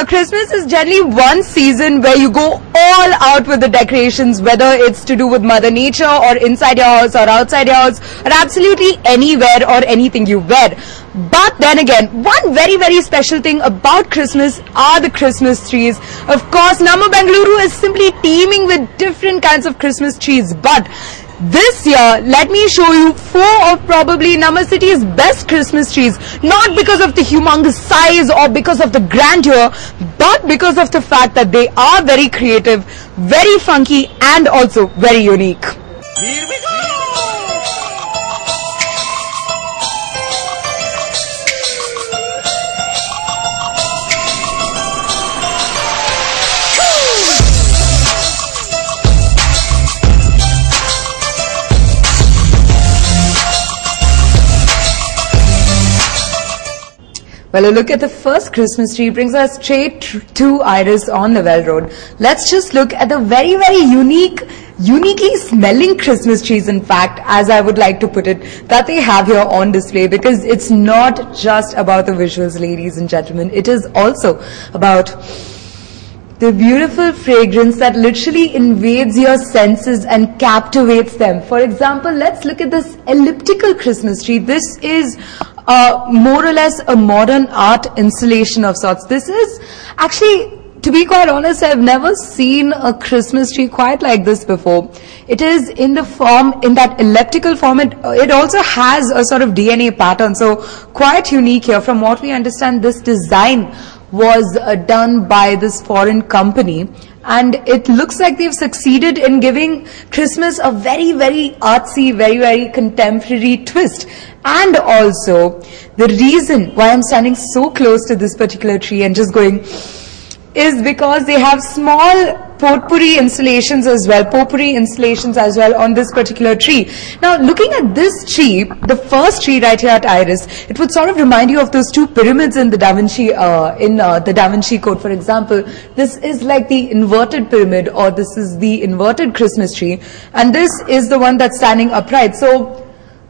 Now, Christmas is generally one season where you go all out with the decorations, whether it's to do with Mother Nature or inside your house or outside your house or absolutely anywhere or anything you wear. But then again, one very, very special thing about Christmas are the Christmas trees. Of course, Bangalore is simply teeming with different kinds of Christmas trees. But this year, let me show you 4 of probably Namma city's best Christmas trees. Not because of the humongous size or because of the grandeur, but because of the fact that they are very creative, very funky and also very unique. Here we go! Well, a look at the first Christmas tree brings us straight to Iris on Lavelle Road. Let's just look at the very, very uniquely smelling Christmas trees, in fact, as I would like to put it, that they have here on display, because it's not just about the visuals, ladies and gentlemen. It is also about the beautiful fragrance that literally invades your senses and captivates them. For example, let's look at this elliptical Christmas tree. This is more or less a modern art installation of sorts. This is actually, to be quite honest, I've never seen a Christmas tree quite like this before. It is in the form, in that elliptical form. It also has a sort of DNA pattern, so quite unique here. From what we understand, this design was done by this foreign company, and it looks like they've succeeded in giving Christmas a very, very artsy, very, very contemporary twist. And also, the reason why I'm standing so close to this particular tree and just going is because they have small potpourri installations as well, on this particular tree. Now, looking at this tree, the first tree right here at Iris, it would sort of remind you of those 2 pyramids in the Da Vinci, the Da Vinci Code. For example, this is like the inverted pyramid, or this is the inverted Christmas tree, and this is the one that's standing upright. So,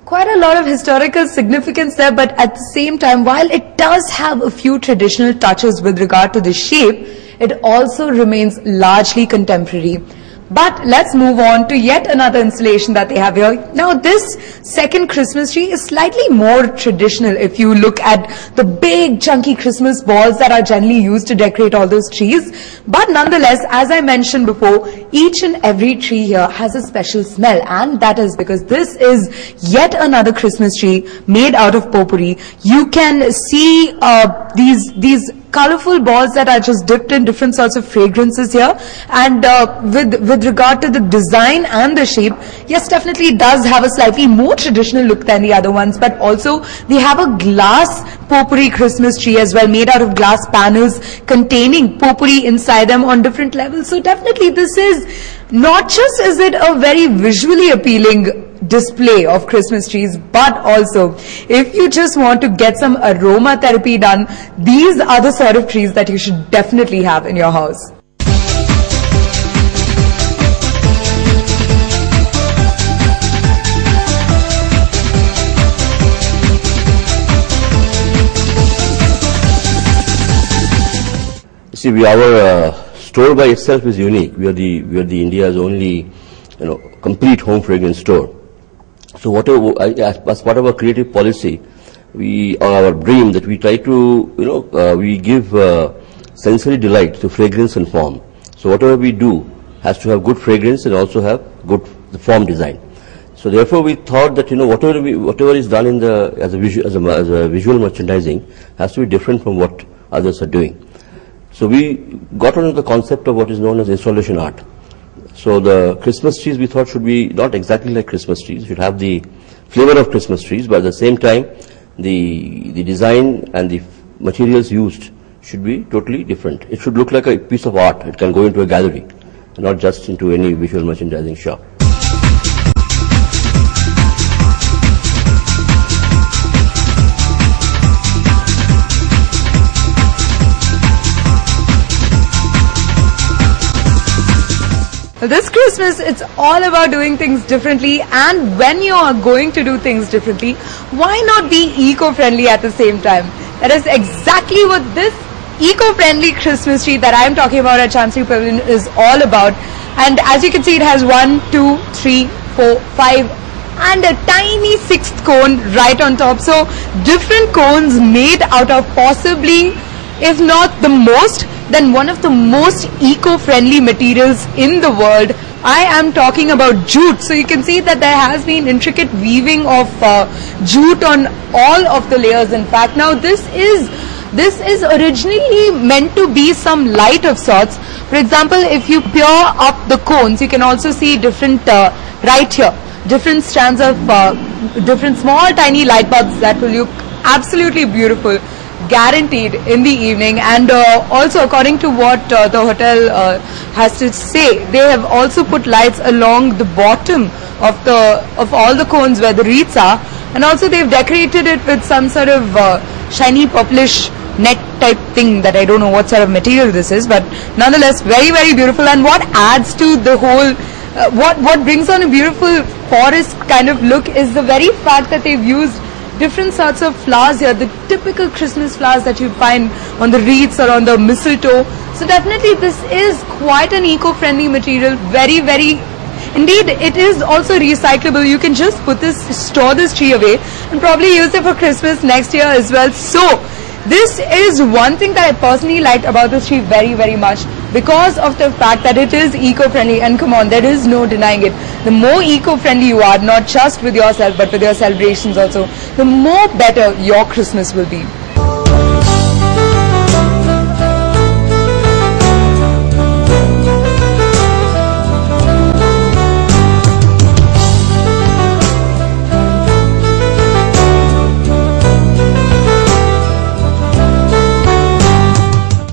quite a lot of historical significance there, but at the same time, while it does have a few traditional touches with regard to the shape, it also remains largely contemporary. But let's move on to yet another installation that they have here. Now, this second Christmas tree is slightly more traditional if you look at the big chunky Christmas balls that are generally used to decorate all those trees. But nonetheless, as I mentioned before, each and every tree here has a special smell, and that is because this is yet another Christmas tree made out of potpourri. You can see these colorful balls that are just dipped in different sorts of fragrances here, and with regard to the design and the shape, yes, definitely it does have a slightly more traditional look than the other ones, but also they have a glass potpourri Christmas tree as well, made out of glass panels containing potpourri inside them on different levels. So definitely this is not just is it a very visually appealing display of Christmas trees, but also if you just want to get some aroma therapy done, these are the sort of trees that you should definitely have in your house. See, our store by itself is unique. We are the India's only, complete home fragrance store. So whatever, as part of our creative policy, our dream that we try to, we give sensory delight to fragrance and form. So whatever we do has to have good fragrance and also have good form design. So therefore, we thought that whatever is done in as a visual merchandising has to be different from what others are doing. So we got on the concept of what is known as installation art. So the Christmas trees we thought should be not exactly like Christmas trees, should have the flavor of Christmas trees, but at the same time the design and the materials used should be totally different. It should look like a piece of art. It can go into a gallery, not just into any visual merchandising shop. This Christmas, it's all about doing things differently, and when you are going to do things differently, why not be eco-friendly at the same time? That is exactly what this eco-friendly Christmas tree that I am talking about at Chancery Pavilion is all about. And as you can see, it has 1, 2, 3, 4, 5 and a tiny 6th cone right on top. So different cones made out of possibly, if not the most, then one of the most eco-friendly materials in the world. I am talking about jute. So you can see that there has been intricate weaving of jute on all of the layers. In fact, now this is originally meant to be some light of sorts. For example, if you pure up the cones, you can also see different right here, different strands of different small tiny light bulbs that will look absolutely beautiful, guaranteed in the evening. And also, according to what the hotel has to say, they have also put lights along the bottom of all the cones where the wreaths are, and also they've decorated it with some sort of shiny purplish net type thing that I don't know what sort of material this is, but nonetheless very, very beautiful. And what adds to the whole what brings on a beautiful forest kind of look is the very fact that they've used different sorts of flowers here, the typical Christmas flowers that you find on the wreaths or on the mistletoe. So definitely this is quite an eco-friendly material, very, very. Indeed, it is also recyclable. You can just store this tree away and probably use it for Christmas next year as well. So this is one thing that I personally liked about this tree very, very much, because of the fact that it is eco-friendly. And come on, there is no denying it. The more eco-friendly you are, not just with yourself but with your celebrations also, the more better your Christmas will be.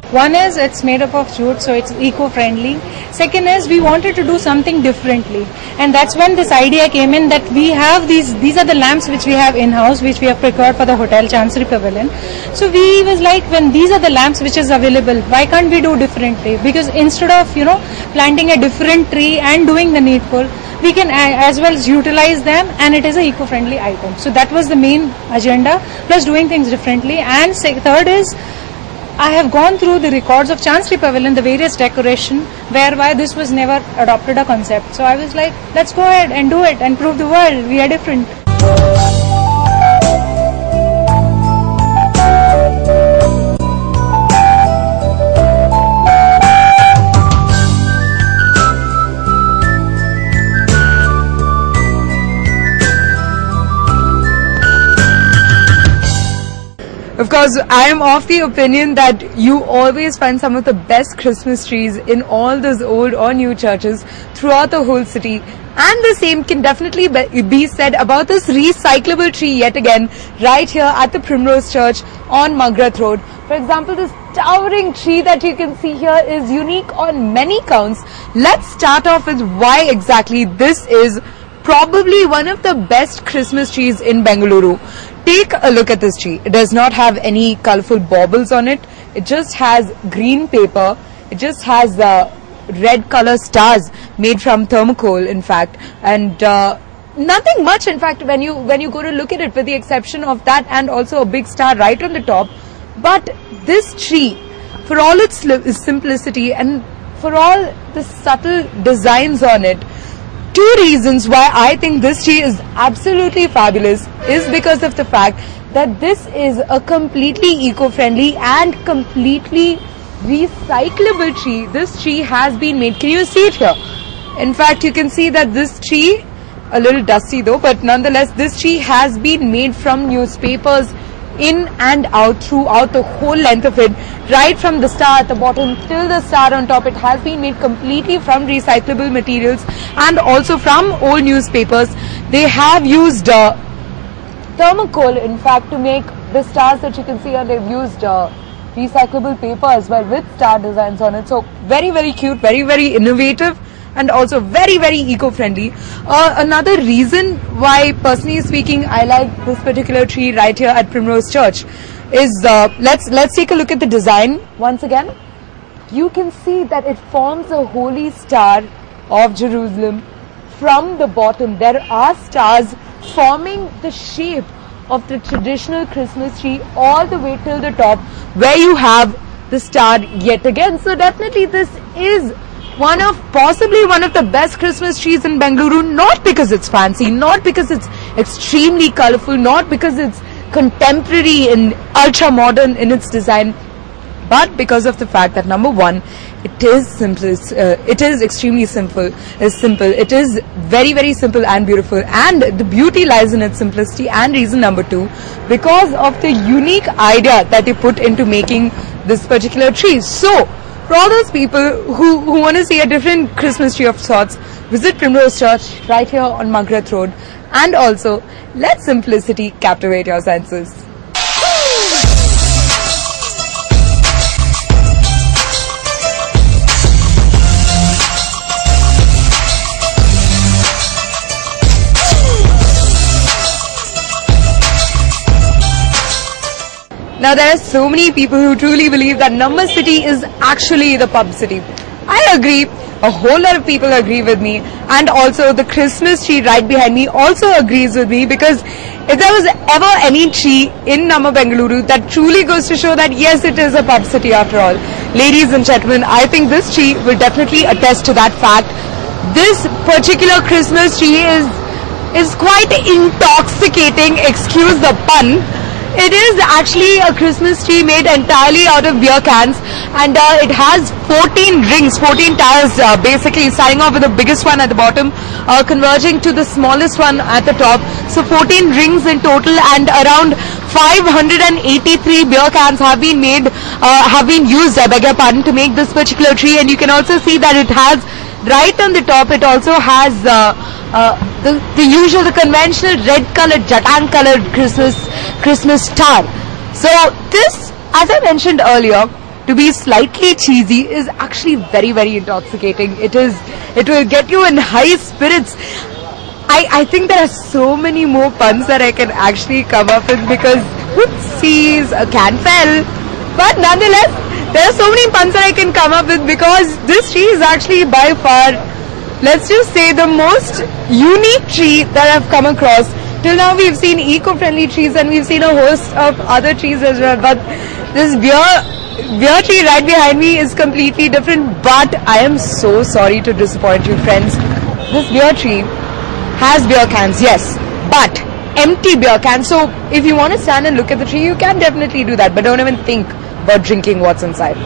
One is it's made up of jute, so it's eco-friendly. Second is we wanted to do something differently, and that's when this idea came in that we have these are the lamps which we have in-house, which we have procured for the hotel Chancery Pavilion. So we was like, when these are the lamps which is available, why can't we do differently? Because instead of planting a different tree and doing the needful, we can as well utilize them, and it is an eco-friendly item. So that was the main agenda, plus doing things differently. And third is, I have gone through the records of Chancery Pavilion, the various decoration, whereby this was never adopted a concept. So I was like, let's go ahead and do it and prove the world we are different. Of course, I am of the opinion that you always find some of the best Christmas trees in all those old or new churches throughout the whole city. And the same can definitely be said about this recyclable tree yet again, right here at the Primrose Church on Magrath Road. For example, this towering tree that you can see here is unique on many counts. Let's start off with why exactly this is probably one of the best Christmas trees in Bangalore. Take a look at this tree. It does not have any colorful baubles on it. It just has green paper. It just has red color stars made from thermocol, in fact, and nothing much. In fact, when you go to look at it, with the exception of that and also a big star right on the top. But this tree, for all its simplicity and for all the subtle designs on it, two reasons why I think this tree is absolutely fabulous is because of the fact that this is a completely eco-friendly and completely recyclable tree. This tree has been made, can you see it here? In fact, you can see that this tree, a little dusty though, but nonetheless this tree has been made from newspapers in and out throughout the whole length of it, right from the star at the bottom till the star on top. It has been made completely from recyclable materials and also from old newspapers. They have used thermocol, in fact, to make the stars that you can see, and they've used recyclable paper as well with star designs on it. So very, very cute, very, very innovative, and also very, very eco-friendly. Another reason why, personally speaking, I like this particular tree right here at Primrose Church is, let's take a look at the design once again. You can see that it forms a holy star of Jerusalem from the bottom. There are stars forming the shape of the traditional Christmas tree all the way till the top, where you have the star yet again. So definitely this is possibly one of the best Christmas trees in Bangalore, not because it's fancy, not because it's extremely colorful, not because it's contemporary and ultra modern in its design, but because of the fact that number one, it is simple. It is extremely simple. It is very, very simple and beautiful, and the beauty lies in its simplicity. And reason number two, because of the unique idea that they put into making this particular tree. So for all those people who want to see a different Christmas tree of sorts, visit Primrose Church right here on Magrath Road, and also let simplicity captivate your senses. Now there are so many people who truly believe that Number City is actually the pub city. I agree, a whole lot of people agree with me, and also the Christmas tree right behind me also agrees with me, because if there was ever any tree in Namma Bengaluru, that truly goes to show that yes, it is a pub city after all. Ladies and gentlemen, I think this tree will definitely attest to that fact. This particular Christmas tree is quite intoxicating, excuse the pun. It is actually a Christmas tree made entirely out of beer cans, and it has 14 rings, 14 tires, basically starting off with the biggest one at the bottom, converging to the smallest one at the top. So 14 rings in total, and around 583 beer cans have been used, I beg your pardon, to make this particular tree. And you can also see that it has right on the top, it also has the conventional red colored, jatan colored Christmas star. So this, as I mentioned earlier, to be slightly cheesy, is actually very, very intoxicating. It will get you in high spirits. I think there are so many more puns that I can actually come up with, because whoopsies, a can fell. But nonetheless, there are so many puns that I can come up with, because this tree is actually by far, let's just say, the most unique tree that I've come across. Till now we've seen eco-friendly trees and we've seen a host of other trees as well, but this beer tree right behind me is completely different. But I am so sorry to disappoint you, friends. This beer tree has beer cans, yes, but empty beer cans. So if you want to stand and look at the tree, you can definitely do that, but don't even think about drinking what's inside.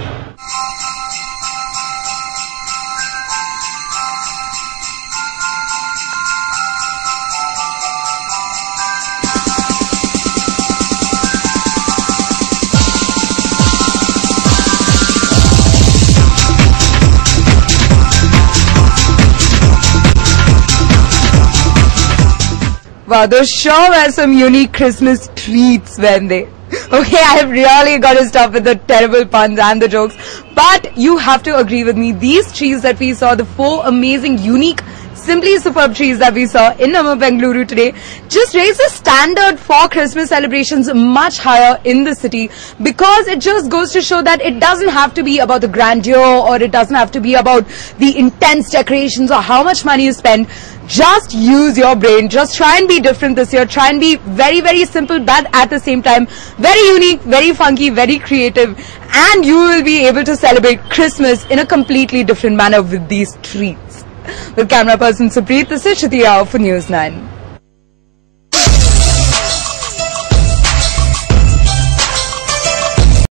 Wow, those sure were some unique Christmas treats, weren't they? Okay, I have really got to stop with the terrible puns and the jokes. But you have to agree with me, these trees that we saw, the 4 amazing, unique, simply superb trees that we saw in Namma Bengaluru today, just raise the standard for Christmas celebrations much higher in the city, because it just goes to show that it doesn't have to be about the grandeur, or it doesn't have to be about the intense decorations or how much money you spend. Just use your brain. Just try and be different this year. Try and be very, very simple, but at the same time very unique, very funky, very creative, and you will be able to celebrate Christmas in a completely different manner with these treats. With camera person Supreet, this is Shruti Rao for News 9.